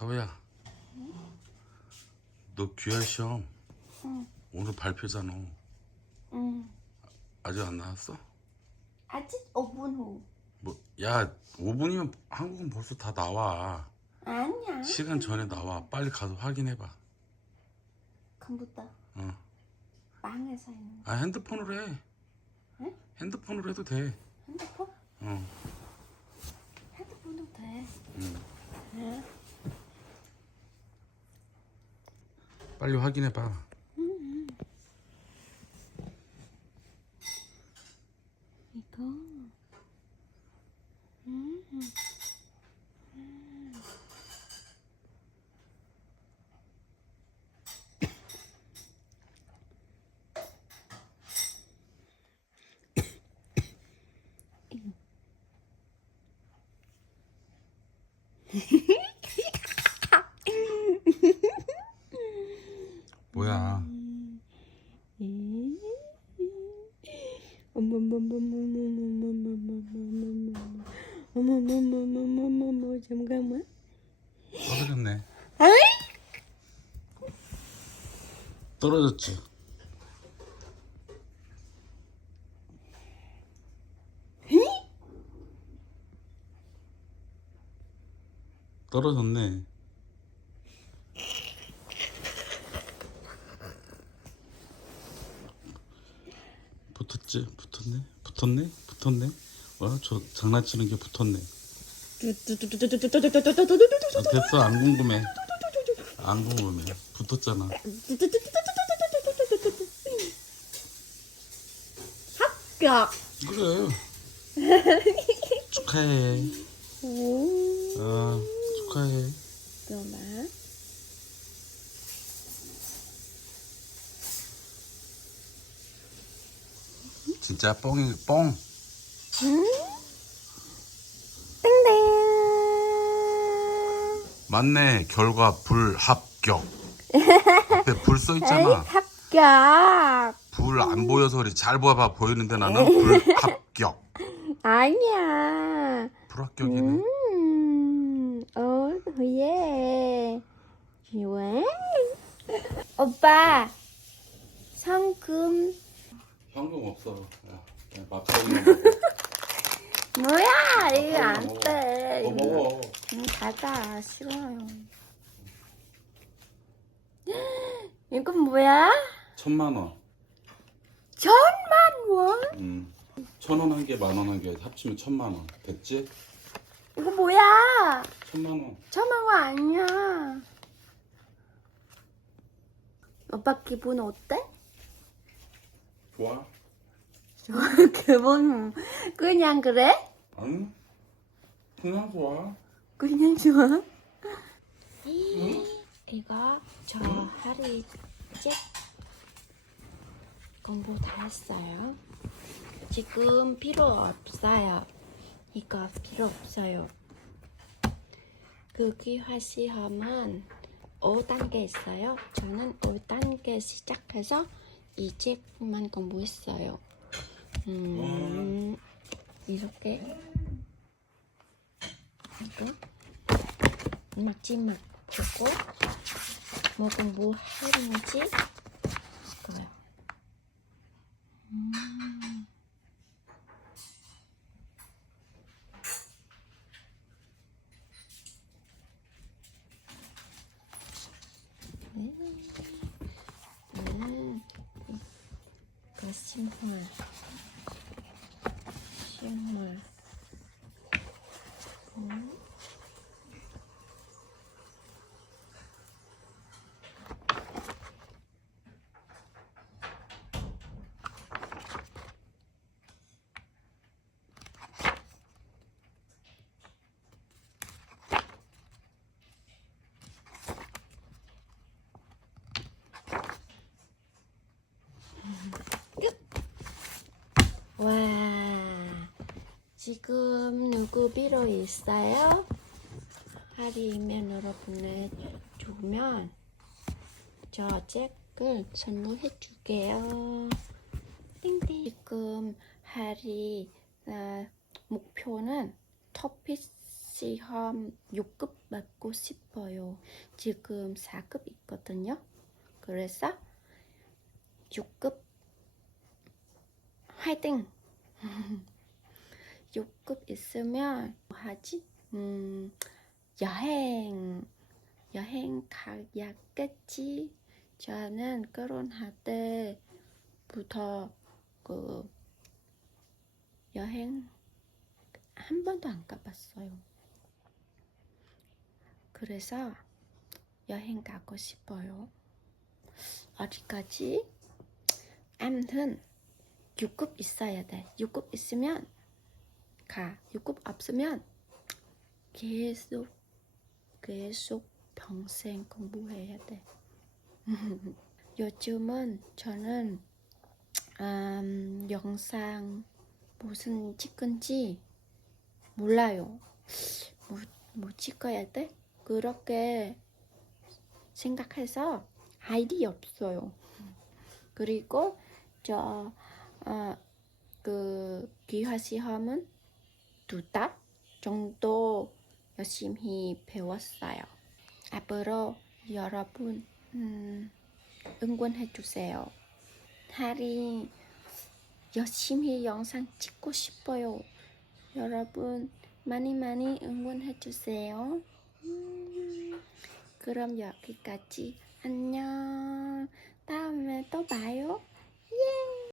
사우야 응? 너 귀할 시험 응. 오늘 발표잖아 응. 아직 안 나왔어? 아직 5분 후 뭐, 야 5분이면 한국은 벌써 다 나와 아니야 시간 전에 나와 빨리 가서 확인해봐 컴퓨터 어 망해서 있는 아 핸드폰으로 해 응? 핸드폰으로 해도 돼 핸드폰? 어 핸드폰도 돼 응. 응. 빨리 확인해봐. 뭐야? 어머머머머머머머머머머머머머머머머머머 잠깐만. 떨어졌네. 아이! 떨어졌지. 떨어졌네. 붙었지? 붙었네? 붙었네? 붙었네? 와, 저 장난치는 게 붙었네. 아, 됐어, 안 궁금해. 안 궁금해. 붙었잖아. 합격. 그래. 축하해. 오. 아, 축하해. 그러 진짜 뻥이 뻥. 땡땡. 맞네. 결과 불합격. 앞에 불 써 있잖아. 합격. 불 안 보여서 그래. 잘 봐봐 보이는데 나는 불합격. 아니야. 불합격이네. 음, 어, 예. 좋아. 오빠, 상금 황금 없어. 야, 그냥 막걸리만 먹어. 뭐야? 이거 안. 돼. 어, 먹어. 음, 닫아. 싫어요. 이건 뭐야? 천만 원. 천만 원? 음. 천원 한 개, 만 원 한 개 합치면 천만 원. 됐지? 이거 뭐야? 천만 원. 천만 원 아니야. 오빠 기분 어때? 좋아? 기분 그냥 그래? 아니? 그냥 좋아. 그냥 좋아. 이거 저 하루 책 공부 다 했어요. 지금 필요 없어요. 이거 필요 없어요. 그 기화 시험은 5단계 있어요. 저는 5단계 시작해서 이 책만 공부했어요. 음, 이렇게 이거 마지막 보고 뭐 공부했는지 이거요. 음. 네. 음. 이거 신발. 신발. 음. 와, 지금 누구 필요 있어요? 할인면 여러분을 주면 저 책을 선물해 줄게요. 띵띵. 지금 할인 아, 목표는 터피 시험 6급 받고. 싶어요. 지금 4급 있거든요. 그래서 6급 화이팅! 6급 있으면 뭐 하지? 음, 여행 여행 가야겠지. 저는 결혼할 때부터 그 여행 한 번도 안 가봤어요. 그래서 여행 가고 싶어요. 어디까지? 아무튼 6급 있어야 돼. 6급 있으면 가. 6급 없으면 계속 계속 평생 공부해야 돼. 요즘은 저는 음, 영상 무슨 찍은지 몰라요. 뭐, 뭐 찍어야 돼? 그렇게 생각해서 아이디어 없어요. 그리고 저, 어, 그 기화 시험은 두 달 정도 열심히 배웠어요. 앞으로 여러분 음, 응원해 주세요. 하리 열심히 영상 찍고 싶어요. 여러분 많이 많이 응원해 주세요. 음, 그럼 여기까지 안녕. 다음에 또 봐요. 예.